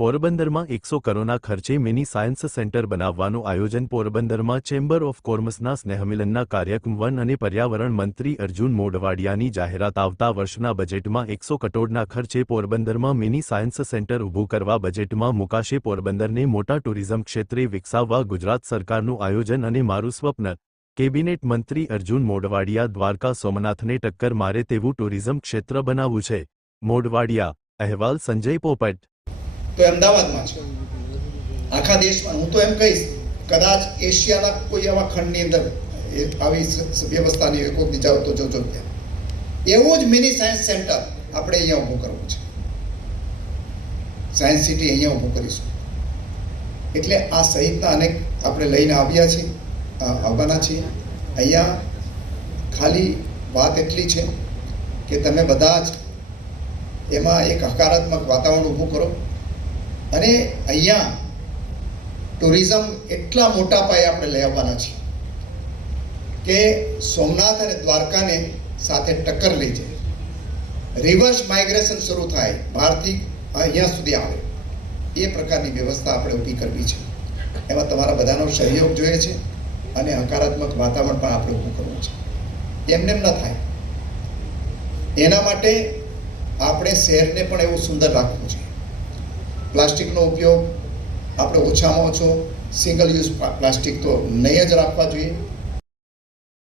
પોરબંદરમાં એકસો કરોડના ખર્ચે મિની સાયન્સ સેન્ટર બનાવવાનું આયોજન પોરબંદરમાં ચેમ્બર ઓફ કોમર્સના સ્નેહમિલનના કાર્યક્રમ વન અને પર્યાવરણ મંત્રી અર્જુન મોઢવાડિયાની જાહેરાત આવતા વર્ષના બજેટમાં એકસો કરોડના ખર્ચે પોરબંદરમાં મિની સાયન્સ સેન્ટર ઊભું કરવા બજેટમાં મુકાશે પોરબંદરને મોટા ટુરિઝમ ક્ષેત્રે વિકસાવવા ગુજરાત સરકારનું આયોજન અને મારું સ્વપ્ન. કેબિનેટ મંત્રી અર્જુન મોઢવાડિયા દ્વારકા સોમનાથને ટક્કર મારે તેવું ટુરિઝમ ક્ષેત્ર બનાવવું છે. મોઢવાડિયા, અહેવાલ સંજય પોપટ. તો અમદાવાદમાં છે. આખા દેશમાં. હું તો એમ કહીશ, કદાચ એશિયાના કોઈ એવા ખંડની અંદર આવી વ્યવસ્થાની એક વખત તો જોજો ત્યાં. એવું જ મિની સાયન્સ સેન્ટર આપણે અહીંયા ઊભું કરવું છે. સાયન્સ સિટી અહીંયા ઊભું કરીશું. એટલે આ સહિતના અનેક આપણે લઈને આવ્યા છીએ આવવાના છીએ. અહીંયા ખાલી વાત એટલી છે કે તમે બધા જ એમાં એક હકારાત્મક વાતાવરણ ઊભું કરો. અને અહીંયા ટુરિઝમ એટલા મોટા પાયે આપણે લઈ આવવાના છીએ કે સોમનાથ અને દ્વારકાને સાથે ટક્કર લઈ જાય. રિવર્સ માઇગ્રેશન શરૂ થાય, બહારથી અહીંયા સુધી આવે. એ પ્રકારની વ્યવસ્થા આપણે ઊભી કરવી છે. એમાં તમારા બધાનો સહયોગ જોઈએ છે અને હકારાત્મક વાતાવરણ પણ આપણે ઊભું કરવું છે. એમને ન થાય. એના માટે આપણે શહેરને પણ એવું સુંદર રાખવું છે પ્લાસ્ટિકનો ઉપયોગ આપણે ઓછામાં ઓછો સિંગલ યુઝ પ્લાસ્ટિક તો નહીં જ રાખવા જોઈએ.